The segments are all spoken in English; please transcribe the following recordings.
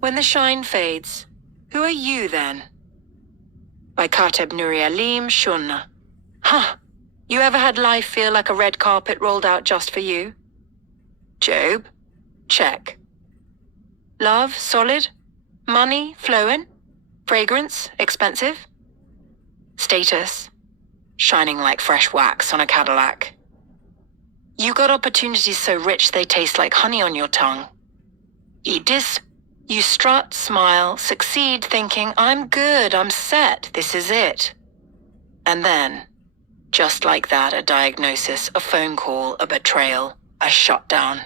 When the shine fades, who are you then? By Kateb Nuri Alim Shunna. Huh. You ever had life feel like a red carpet rolled out just for you? Job? Check. Love, solid? Money, flowing? Fragrance, expensive? Status? Shining like fresh wax on a Cadillac. You got opportunities so rich they taste like honey on your tongue. Eat this. You strut, smile, succeed thinking, I'm good, I'm set, this is it. And then, just like that, a diagnosis, a phone call, a betrayal, a shutdown.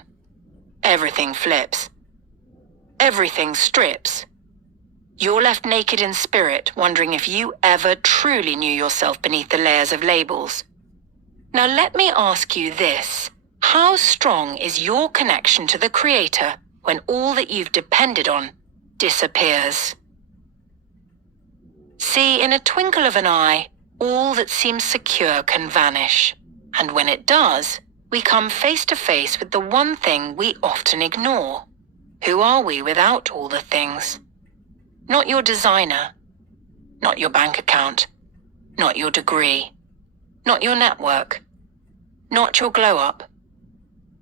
Everything flips. Everything strips. You're left naked in spirit, wondering if you ever truly knew yourself beneath the layers of labels. Now let me ask you this. How strong is your connection to the Creator when all that you've depended on disappears? See, in a twinkle of an eye, all that seems secure can vanish. And when it does, we come face to face with the one thing we often ignore. Who are we without all the things? Not your designer, not your bank account, not your degree, not your network, not your glow-up.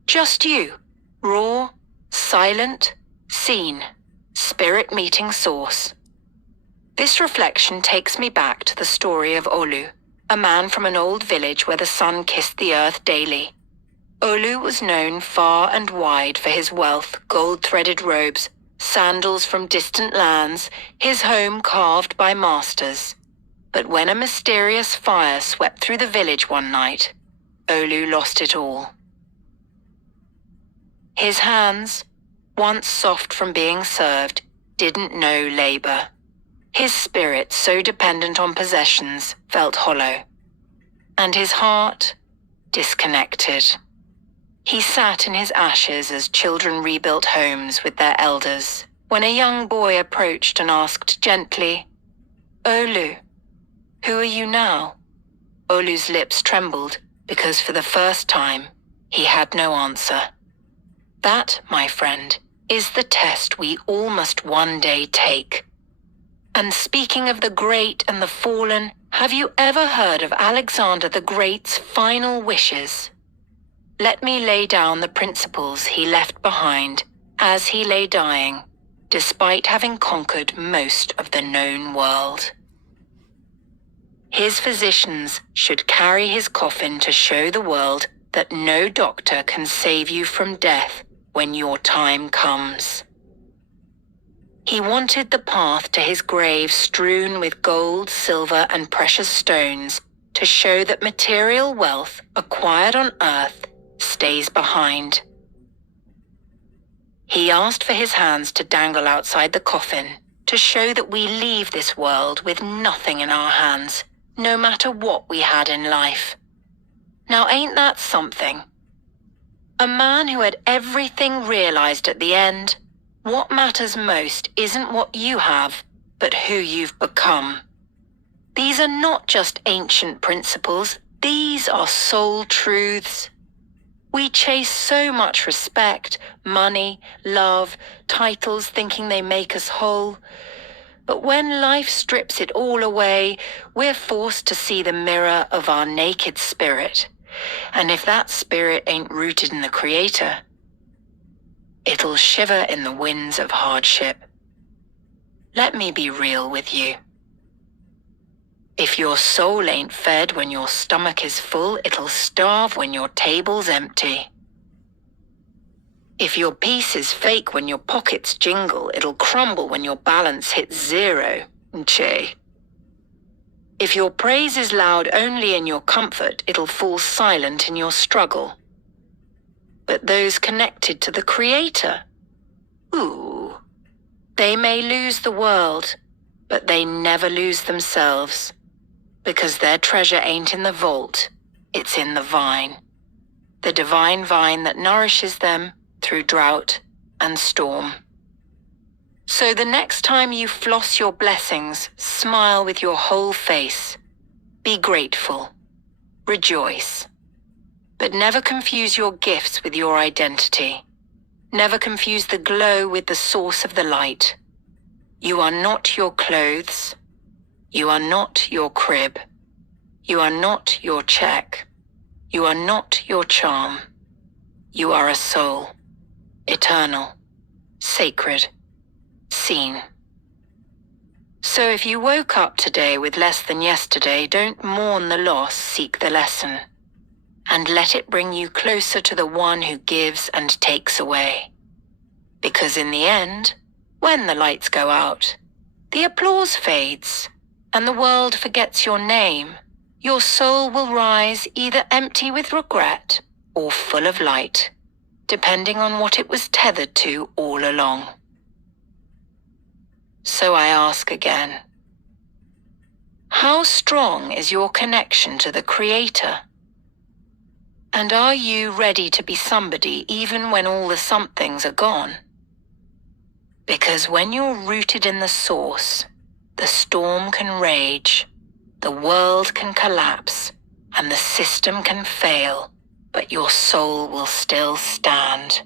Just you, raw, silent, seen, spirit meeting source. This reflection takes me back to the story of Olu, a man from an old village where the sun kissed the earth daily. Olu was known far and wide for his wealth, gold-threaded robes, sandals from distant lands, his home carved by masters. But when a mysterious fire swept through the village one night, Olu lost it all. His hands, once soft from being served, didn't know labor. His spirit, so dependent on possessions, felt hollow. And his heart, disconnected. He sat in his ashes as children rebuilt homes with their elders, when a young boy approached and asked gently, Olu, who are you now? Olu's lips trembled because for the first time, he had no answer. That, my friend, is the test we all must one day take. And speaking of the great and the fallen, have you ever heard of Alexander the Great's final wishes? Let me lay down the principles he left behind as he lay dying, despite having conquered most of the known world. His physicians should carry his coffin to show the world that no doctor can save you from death when your time comes. He wanted the path to his grave strewn with gold, silver, and precious stones to show that material wealth acquired on earth stays behind. He asked for his hands to dangle outside the coffin to show that we leave this world with nothing in our hands, no matter what we had in life. Now ain't that something? A man who had everything realized at the end. What matters most isn't what you have, but who you've become. These are not just ancient principles, these are soul truths. We chase so much respect, money, love, titles thinking they make us whole. But when life strips it all away, we're forced to see the mirror of our naked spirit. And if that spirit ain't rooted in the Creator, it'll shiver in the winds of hardship. Let me be real with you. If your soul ain't fed when your stomach is full, it'll starve when your table's empty. If your peace is fake when your pockets jingle, it'll crumble when your balance hits zero. Che. If your praise is loud only in your comfort, it'll fall silent in your struggle. But those connected to the Creator, ooh, they may lose the world, but they never lose themselves. Because their treasure ain't in the vault, it's in the vine. The divine vine that nourishes them through drought and storm. So the next time you floss your blessings, smile with your whole face. Be grateful. Rejoice. But never confuse your gifts with your identity. Never confuse the glow with the source of the light. You are not your clothes. You are not your crib. You are not your check. You are not your charm. You are a soul, eternal, sacred, seen. So if you woke up today with less than yesterday, don't mourn the loss, seek the lesson. And let it bring you closer to the one who gives and takes away. Because in the end, when the lights go out, the applause fades, and the world forgets your name, your soul will rise either empty with regret or full of light, depending on what it was tethered to all along. So I ask again, how strong is your connection to the Creator? And are you ready to be somebody even when all the somethings are gone? Because when you're rooted in the source, the storm can rage, the world can collapse, and the system can fail, but your soul will still stand.